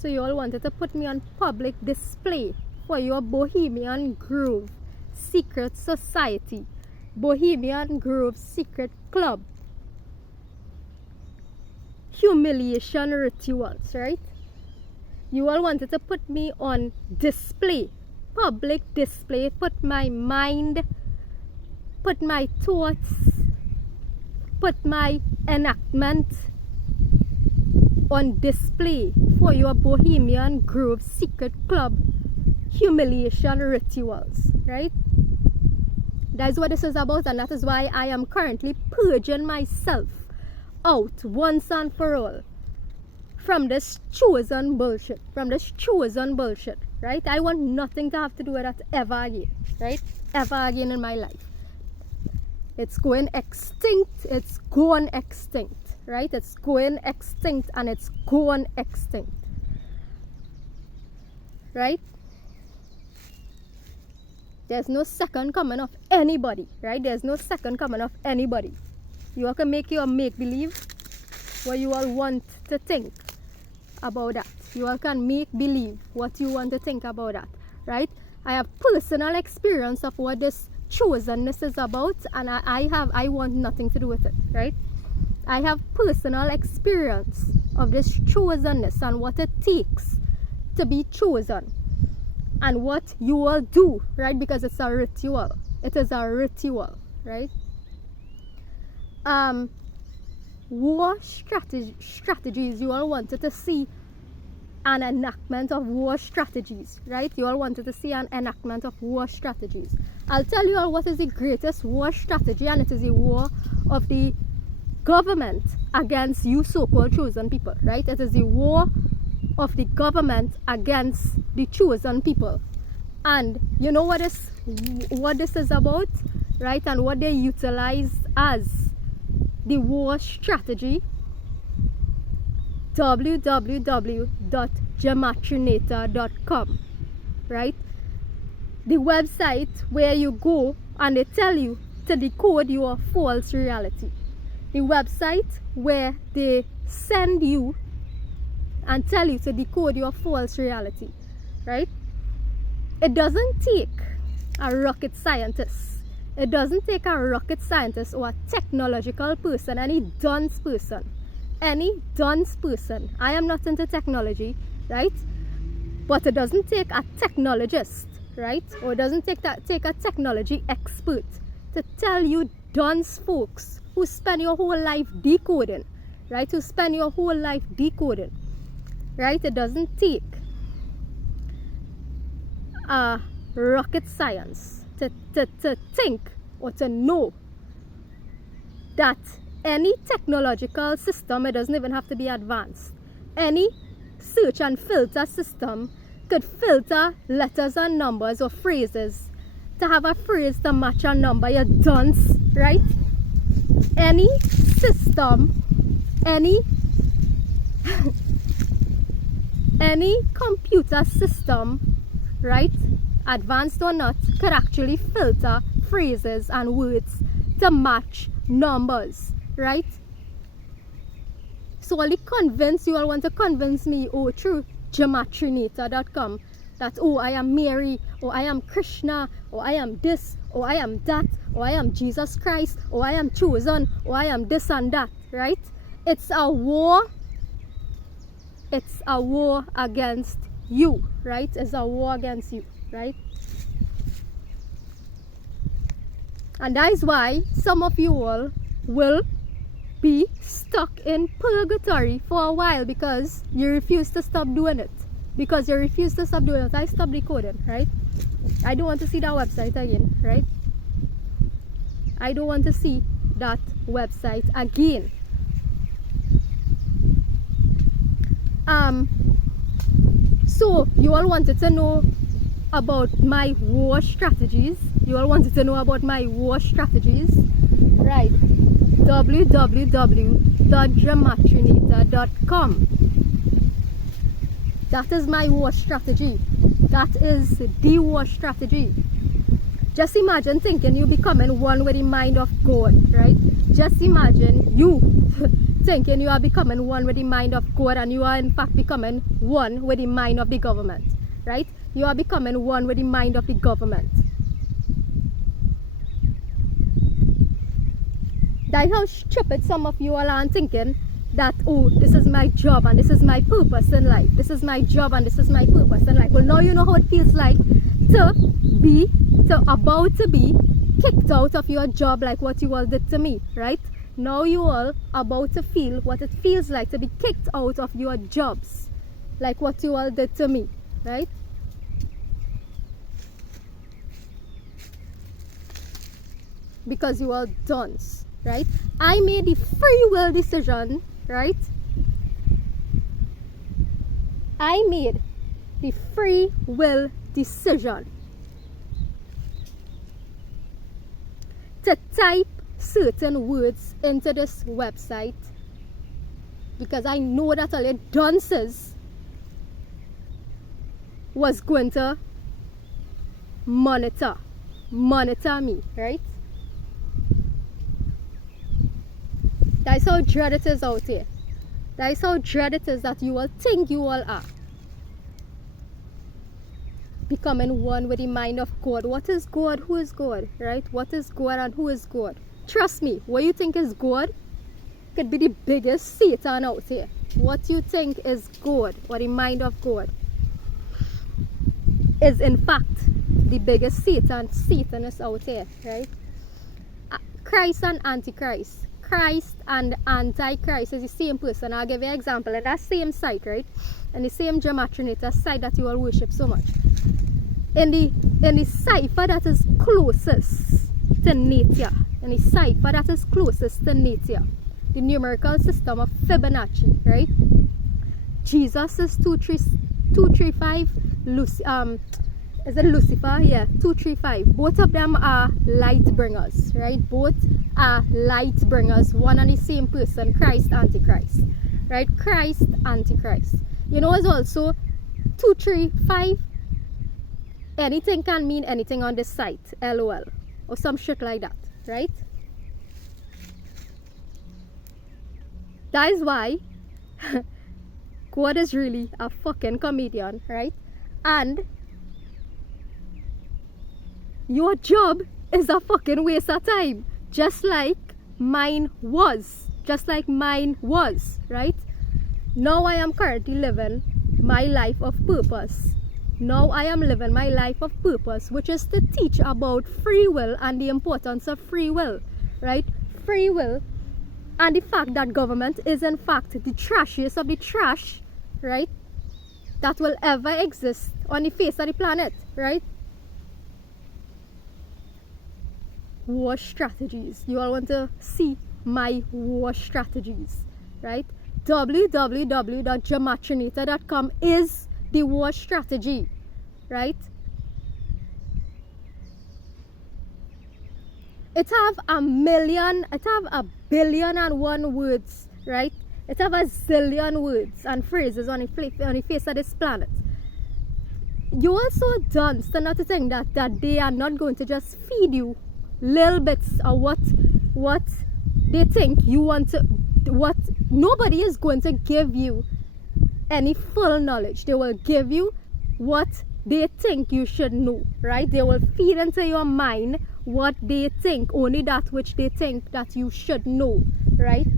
So you all wanted to put me on public display for your Bohemian Grove secret society, Bohemian Grove secret club, humiliation rituals, right? You all wanted to put me on display, public display, put my mind, put my thoughts, put my enactment on display for your Bohemian Grove secret club humiliation rituals, right? That is what this is about, and that is why I am currently purging myself out once and for all from this chosen bullshit, right? I want nothing to have to do with that ever again, right? Ever again in my life. It's going extinct, it's gone extinct, right? It's going extinct and it's gone extinct, right? There's no second coming of anybody, right? There's no second coming of anybody. You all can make your make-believe what you all want to think about that. You all can make believe what you want to think about that, right? I have personal experience of what this chosenness is about, and I want nothing to do with it, right? I have personal experience of this chosenness and what it takes to be chosen and what you all do, right? Because it's a ritual. It is a ritual, right? War strategies, you all wanted to see an enactment of war strategies, right? You all wanted to see an enactment of war strategies. I'll tell you all what is the greatest war strategy, and it is the war of the government against you so-called chosen people, right? It is the war of the government against the chosen people. And you know what this is about, right? And what they utilize as the war strategy? www.gematrinator.com, right? The website where you go and they tell you to decode your false reality. The website where they send you and tell you to decode your false reality, right? It doesn't take a rocket scientist. It doesn't take a rocket scientist or a technological person, any dunce person. I am not into technology, right? But it doesn't take a technologist, right? Or it doesn't take a technology expert to tell you dunce folks who spend your whole life decoding, right? Who spend your whole life decoding, right? It doesn't take a rocket science to think or to know that any technological system, it doesn't even have to be advanced, any search and filter system could filter letters and numbers or phrases to have a phrase to match a number. You're dunce, right? Any system, any computer system, right, advanced or not, could actually filter phrases and words to match numbers, right? So all you all want to convince me, oh, through gematrinator.com, that, oh, I am Mary, or I am Krishna, or I am this, or I am that, or I am Jesus Christ, or I am chosen, or I am this and that, right? It's a war. It's a war against you, right? It's a war against you, right? And that is why some of you all will be stuck in purgatory for a while, because you refuse to stop doing it. Because you refuse to stop doing it. I stopped decoding, right? I don't want to see that website again, right? I don't want to see that website again. So you all wanted to know about my war strategies. Right? www.gematrinator.com. That is my war strategy. That is the war strategy. Just imagine thinking you becoming one with the mind of God, right? Just imagine you thinking you are becoming one with the mind of God, and you are in fact becoming one with the mind of the government, right? You are becoming one with the mind of the government. That's how stupid some of you all are thinking that, oh, this is my job and this is my purpose in life. This is my job and this is my purpose in life. Well, now you know how it feels like about to be kicked out of your job, like what you all did to me, right? Now you all about to feel what it feels like to be kicked out of your jobs, like what you all did to me, right? Because you all dunce, right? I made the free will decision, right? I made the free will decision to type certain words into this website because I know that all your dunces was going to monitor me, right? That's how dread it is out here. That's how dread it is that you all think you all are becoming one with the mind of God. What is God? Who is God? Right? What is God and who is God? Trust me, what you think is God could be the biggest Satan out here. What you think is God or the mind of God is in fact the biggest Satanist out here, right? Christ and Antichrist. Christ and Antichrist is the same person. I'll give you an example. In that same site, right? In the same Gematronita site that you all worship so much. In the cipher that is closest to nature, in the cipher that is closest to nature, the numerical system of Fibonacci, right? Jesus is 235. Is it Lucifer? Yeah, 235. Both of them are light bringers, right? Both are light bringers. One and the same person, Christ, Antichrist, right? Christ, Antichrist. You know, it's also 235. Anything can mean anything on this site, LOL, or some shit like that, right? That is why God is really a fucking comedian, right? And your job is a fucking waste of time, just like mine was, right? Now I am currently living my life of purpose. Now I am living my life of purpose, which is to teach about free will and the importance of free will, right? Free will and the fact that government is in fact the trashiest of the trash, right? That will ever exist on the face of the planet, right? War strategies. You all want to see my war strategies, right? www.gematronita.com is the war strategy, right? It have a billion and one words, right? It have a zillion words and phrases on the face of this planet. You also don't not to think that they are not going to just feed you little bits of what they think you want to. What nobody is going to give you any full knowledge. They will give you what they think you should know, right? They will feed into your mind what they think, only that which they think that you should know, right?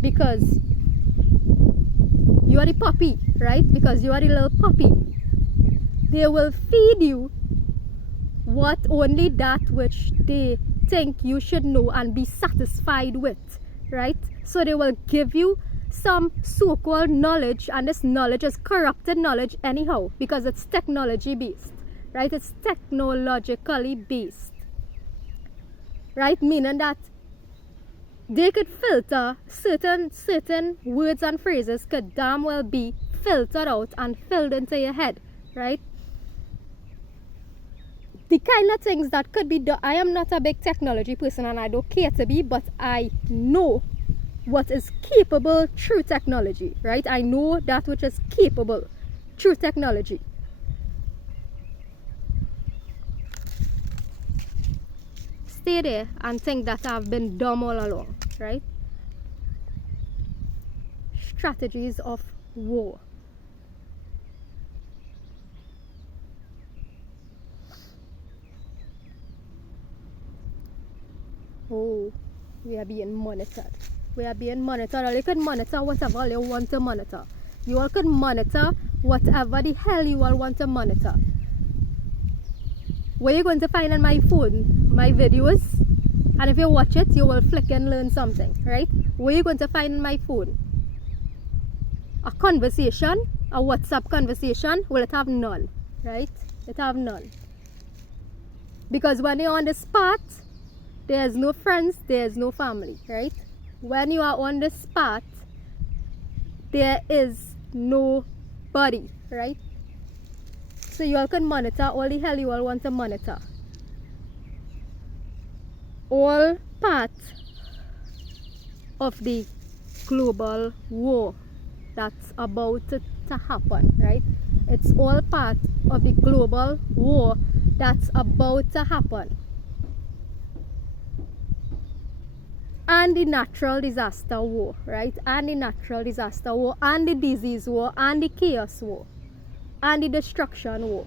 Because you are the puppy, right? Because you are the little puppy. They will feed you what only that which they think you should know and be satisfied with, right? So they will give you some so-called knowledge, and this knowledge is corrupted knowledge anyhow, because it's technology based, right? It's technologically based, right? Meaning that they could filter certain words and phrases could damn well be filtered out and filled into your head, right? The kind of things that could be done. I am not a big technology person and I don't care to be, but I know what is capable through technology, right? I know that which is capable through technology. Stay there and think that I've been dumb all along, right? strategies of war. Oh, we are being monitored. We are being monitored. Or you can monitor whatever you want to monitor. You all can monitor whatever the hell you all want to monitor. Where you going to find on my phone? My videos. And if you watch it, you will flick and learn something, right? Where you going to find on my phone? A conversation, a WhatsApp conversation, will it have none, right? It have none. Because when you're on the spot, there's no friends, there's no family, right? When you are on the spot, there is nobody, right? So you all can monitor all the hell you all want to monitor. All part of the global war that's about to happen, right? It's all part of the global war that's about to happen. And the natural disaster war, right? And the natural disaster war, and the disease war, and the chaos war, and the destruction war.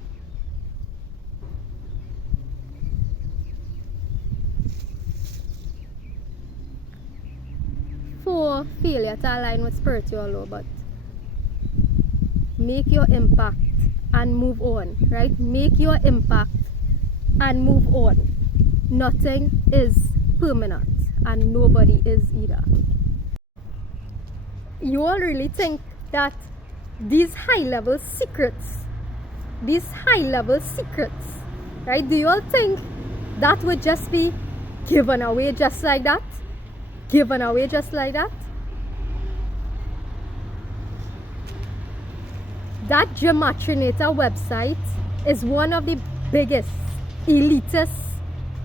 For failure to align with spiritual law, but make your impact and move on, right? Make your impact and move on. Nothing is permanent, and nobody is either. You all really think that these high-level secrets, right? Do you all think that would just be given away just like that? Given away just like that? That Gematrinator website is one of the biggest elitist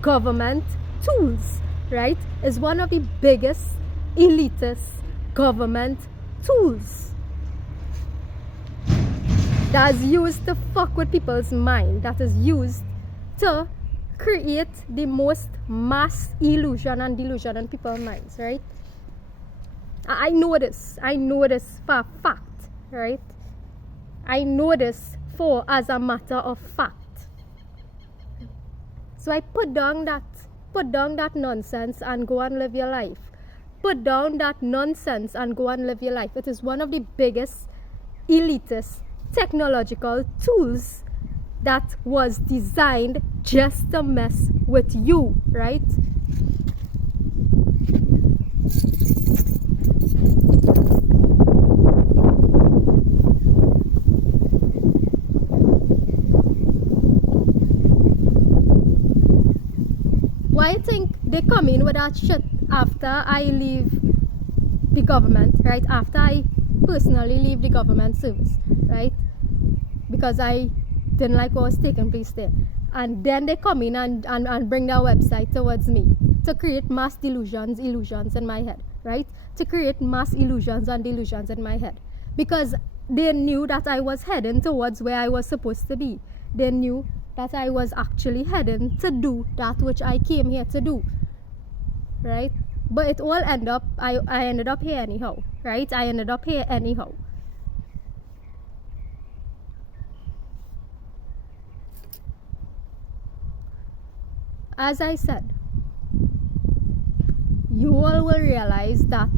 government tools, right? Is one of the biggest elitist government tools that is used to fuck with people's mind, that is used to create the most mass illusion and delusion in people's minds, right? I know this for a fact, right? I know this for as a matter of fact. So I put down that nonsense and go and live your life. Put down that nonsense and go and live your life. It is one of the biggest elitist technological tools that was designed just to mess with you, right? Why I think they come in with that shit after I leave the government, right? After I personally leave the government service, right? Because I didn't like what was taking place there. And then they come in and bring their website towards me to create mass illusions in my head, right? To create mass illusions and delusions in my head. Because they knew that I was heading towards where I was supposed to be. They knew that I was actually heading to do that which I came here to do, right? But it all ended up, I ended up here anyhow, right? I ended up here anyhow. As I said, you all will realize that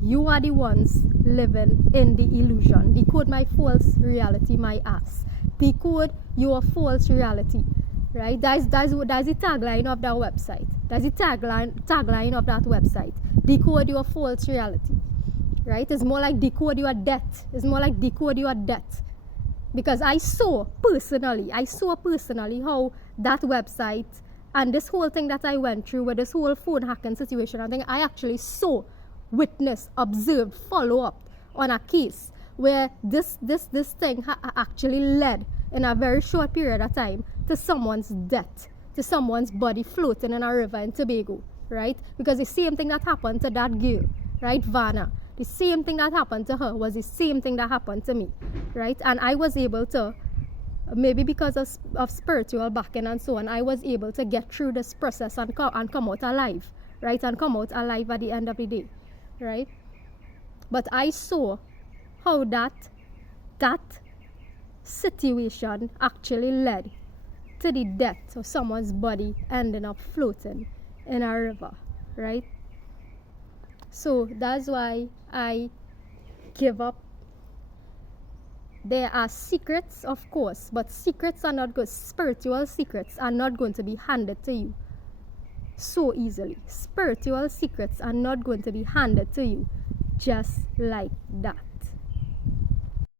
you are the ones living in the illusion. Decode my false reality, my ass. Decode your false reality, right? That's the tagline of that website. That's the tagline of that website. Decode your false reality, right? It's more like decode your debt. It's more like decode your debt. Because I saw personally how that website and this whole thing that I went through with this whole phone hacking situation, I think I actually saw, witnessed, observed, follow up on a case where this thing actually led in a very short period of time to someone's death, to someone's body floating in a river in Tobago, right? Because the same thing that happened to that girl, right, Vanna, the same thing that happened to her was the same thing that happened to me, right? And I was able to, maybe because of spiritual backing and so on, I was able to get through this process and come out alive, right? And come out alive at the end of the day, right? But I saw how that situation actually led to the death of someone's body ending up floating in a river, right? So that's why I give up. There are secrets, of course, but secrets are not good. Spiritual secrets are not going to be handed to you so easily. Spiritual secrets are not going to be handed to you just like that.